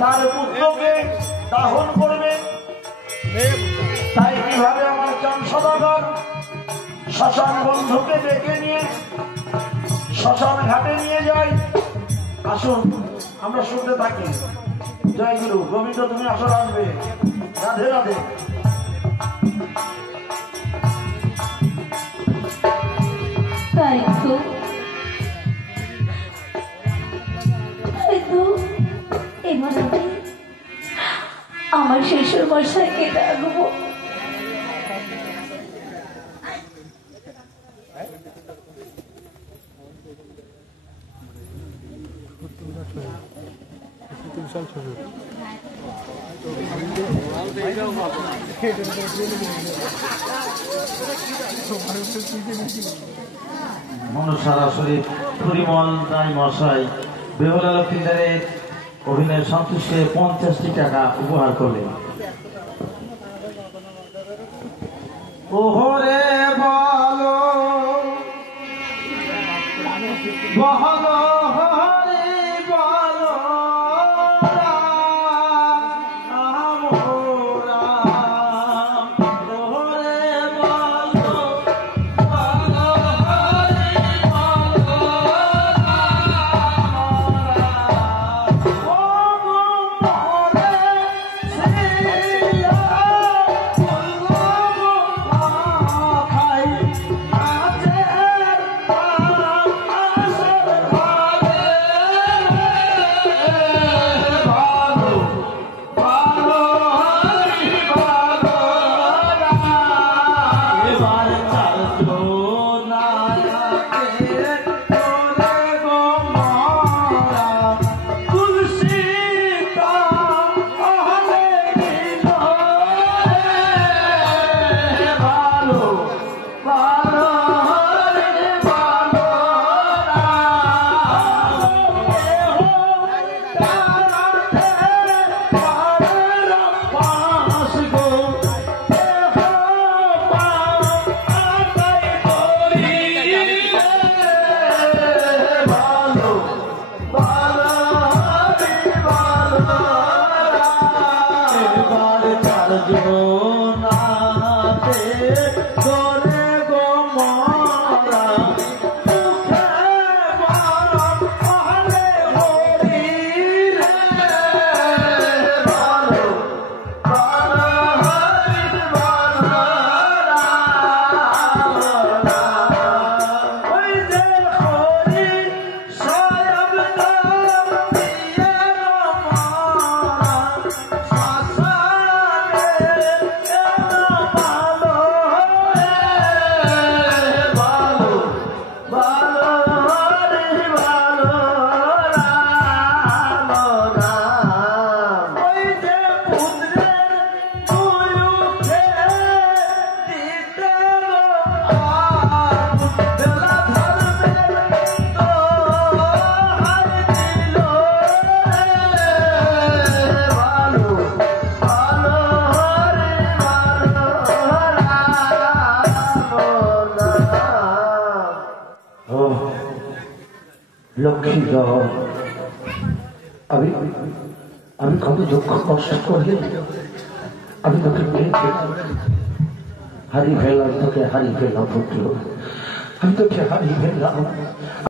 তার পুত্রকে দাহন করবে। তাই কিভাবে আমার চান সদাগর শ্মশান বন্ধুকে ডেকে নিয়ে শ্মশান ঘাটে নিয়ে যায়। আসুন আমরা শুনতে থাকি। জয় গুরু গোবিন্দ, তুমি আসর আসবে। রাধে রাধে। তাই তো এবার আমি আমার শ্বশুর মশাইকে ডাকবো। মনসারা শরীফ পরিমল রায় মশাই বেহুলা লক্ষ্মীদারের অভিনয় সন্তুষ্টে 50টি টাকা উপহার করলেন। ওহরে বলো বলো হরে বলো লক্ষ্মী আমি কত দুঃখ কষ্ট করে আমি তোকে পেয়েছি, হারিয়ে ফেললাম তোকে, হারিয়ে ফেললাম পুত্র, আমি তোকে হারিয়ে ফেললাম।